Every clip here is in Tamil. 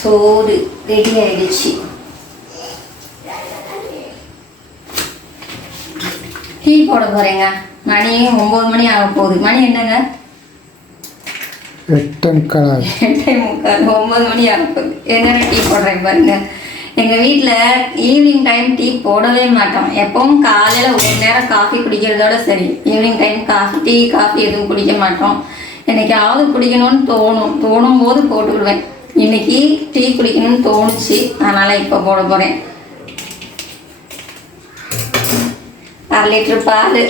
சோறு ரெடி ஆயிடுச்சு. டீ போட போறேங்க. மணி 9 மணி ஆக போகுது. மணி என்னங்க? 8:45. 9 மணி ஆக போகுது. என்னென்ன டீ போடுறேன் பாருங்க. எங்கள் வீட்டில் ஈவினிங் டைம் டீ போடவே மாட்டோம். எப்பவும் காலையில் ஒரு நேரம் காஃபி குடிக்கிறதோட சரி. ஈவினிங் டைம் டீ காஃபி எதுவும் குடிக்க மாட்டோம். என்னைக்காவது குடிக்கணும்னு தோணும் போது போட்டுக்கிடுவேன். இன்னைக்கு டீ குடிக்கணும்னு தோணுச்சு, அதனால் இப்போ போட போகிறேன். 1/2 லிட்டர் பால்.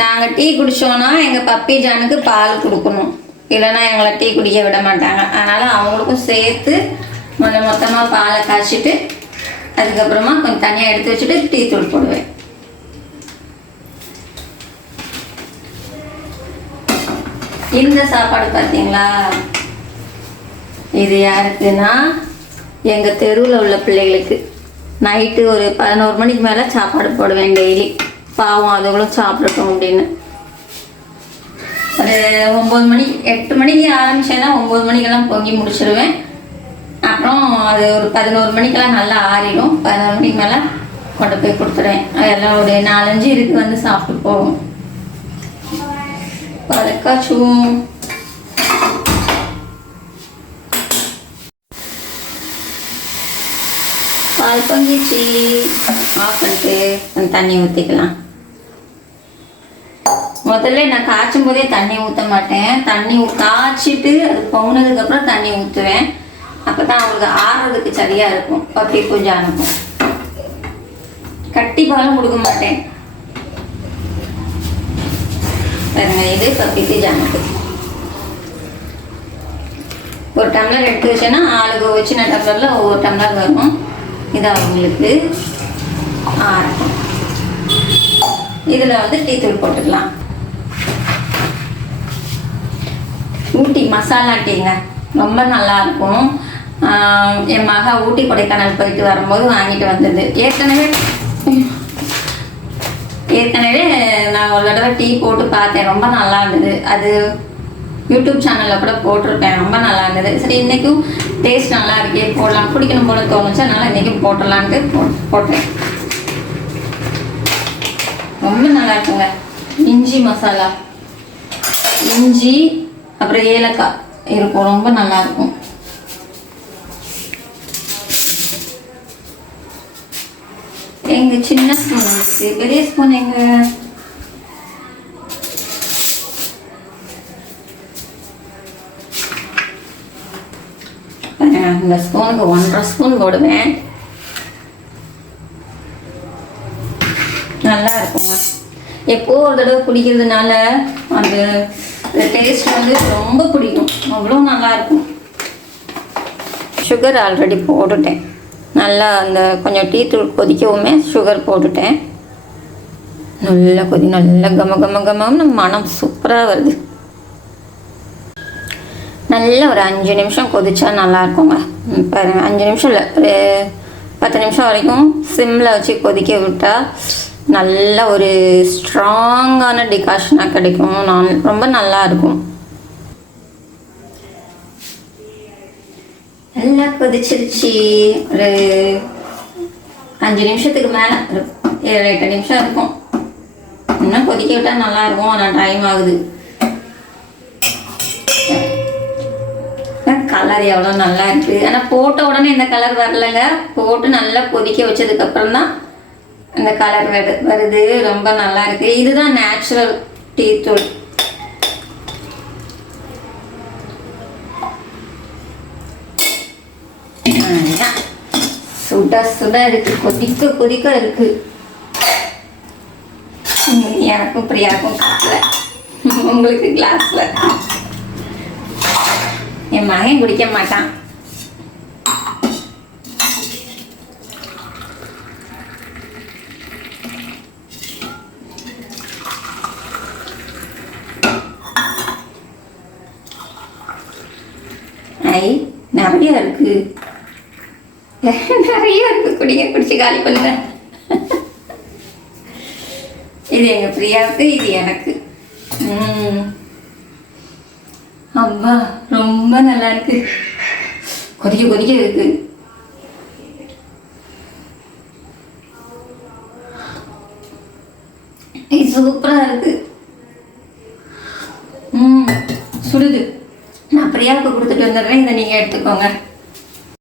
நாங்கள் டீ குடித்தோன்னா எங்கள் பப்பி ஜானுக்கு பால் கொடுக்கணும், இல்லைன்னா எங்களை டீ குடிக்க விட மாட்டாங்க. அதனால் அவங்களுக்கும் சேர்த்து மொத்தமாக பாலை காய்ச்சிட்டு அதுக்கப்புறமா கொஞ்சம் தனியாக எடுத்து வச்சுட்டு டீ தூள் போடுவேன். இந்த சாப்பாடு பார்த்தீங்களா, இது யாருக்குன்னா எங்கள் தெருவில் உள்ள பிள்ளைகளுக்கு. நைட்டு ஒரு 11 மணிக்கு மேலே சாப்பாடு போடுவேன் டெய்லி. பாவம் அதுகளும் சாப்பிடட்டும் அப்படின்னு. ஒரு 9 மணிக்கு 8 மணிக்கு ஆரம்பிச்சேன்னா 9 மணிக்கெல்லாம் பொங்கி முடிச்சிடுவேன். அப்புறம் அது ஒரு 11 மணிக்கெல்லாம் நல்லா ஆறிடும். 11 மணிக்கு மேலே கொண்டு போய் கொடுத்துருவேன். அதெல்லாம் ஒரு 4-5 இருக்கு, வந்து சாப்பிட்டு போவோம். பழக்காச்சும் பால் பொங்கிச்சு. ஆஃப் பண்ணிட்டு தண்ணி ஊற்றிக்கலாம். முதல்ல நான் காய்ச்சும் போதே தண்ணி ஊற்ற மாட்டேன். தண்ணி காய்ச்சிட்டு அது பொங்கினதுக்கப்புறம் தண்ணி ஊற்றுவேன். அப்போ தான் அவங்களுக்கு ஆறுறதுக்கு சரியாக இருக்கும். பப்பி கொஞ்சம் அனுப்பும். கட்டி பாலும் கொடுக்க மாட்டேன். பாருங்க, இது பப்பிக்கு ஜானுக்கு. ஒரு டம்ளர் எடுத்து வச்சேன்னா ஆளுக்கு ஒரு சின்ன டம்ளரில் ஒவ்வொரு டம்ளர் வரும். இது அவங்களுக்கு ஆறட்டும். இதில் வந்து டீ தூள் போட்டுக்கலாம். ஊட்டி மசாலா டீங்க, ரொம்ப நல்லாயிருக்கும். என் மக ஊட்டி கொடைக்கானல் போயிட்டு வரும்போது வாங்கிட்டு வந்தது. ஏற்கனவே நான் ஒரு தடவை டீ போட்டு பார்த்தேன், ரொம்ப நல்லா இருந்தது. அது யூடியூப் சேனலில் கூட போட்டிருப்பேன், ரொம்ப நல்லா இருந்தது. சரி, இன்றைக்கும் டேஸ்ட் நல்லா இருக்கே, போடலாம், குடிக்கணும் போல தோணுச்சு. அதனால் இன்றைக்கும் போட்டுடலான்ட்டு போட்டேன். ரொம்ப நல்லா இருக்குங்க. இஞ்சி மசாலா, இஞ்சி அப்புறம் ஏலக்காய் இருக்கும், ரொம்ப நல்லா இருக்கும். எங்க சின்ன ஸ்பூன் இருக்கு, பெரிய ஸ்பூன் எங்க? இந்த ஸ்பூனுக்கு 1.5 ஸ்பூன் போடுவேன். நல்லா இருக்குங்க. எப்போ ஒரு தடவை குடிக்கிறதுனால அந்த டேஸ்ட் வந்து ரொம்ப பிடிக்கும். அவ்வளோ நல்லா இருக்கும். சுகர் ஆல்ரெடி போட்டுட்டேன். நல்லா அந்த கொஞ்சம் டீ தூள் கொதிக்கவுமே சுகர் போட்டுட்டேன். நல்லா நல்லா கம மனம் சூப்பராக வருது. நல்லா ஒரு 5 நிமிஷம் கொதிச்சா நல்லா இருக்குங்க. பாருங்க, 5 நிமிஷம் இல்லை, ஒரு 10 நிமிஷம் வரைக்கும் சிம்மில் வச்சு கொதிக்க விட்டால் நல்ல ஒரு ஸ்ட்ராங்கான டிகாஷனாக கிடைக்கும். ரொம்ப நல்லா இருக்கும். நல்லா கொதிச்சிருச்சு. ஒரு 5 நிமிஷத்துக்கு மேலே, ஒரு 7-8 நிமிஷம் இருக்கும். இன்னும் கொதிக்க விட்டால் நல்லா இருக்கும். ஆனால் டைம் ஆகுது. கலர் எவ்வளோ நல்லா இருக்கு. ஆனால் போட்ட உடனே இந்த கலர் வரலைங்க. போட்டு நல்லா கொதிக்க வச்சதுக்கப்புறம் தான் இந்த கலர் வருது. ரொம்ப நல்லா இருக்கு. இதுதான் நேச்சுரல் டீ தூள். சுட சுட இருக்கு, கொதிக்க இருக்கு. எனக்கும் பிரியாக்கும் கப்ல, உங்களுக்கு கிளாஸ்ல. என் மகன் குடிக்க மாட்டான். நிறைய இருக்கு, குடிச்சு காலி பண்ணுங்க. இது எங்க பிரியாவுக்கு, இது எனக்கு. அப்பா ரொம்ப நல்லா இருக்கு. கொதிக்க கொதிக்க இருக்கு. இது சூப்பராக இருக்கு. சுடுது. நான் பிரியாவுக்கு கொடுத்துட்டு வந்துடுறேன், இதை நீங்கள் எடுத்துக்கோங்க.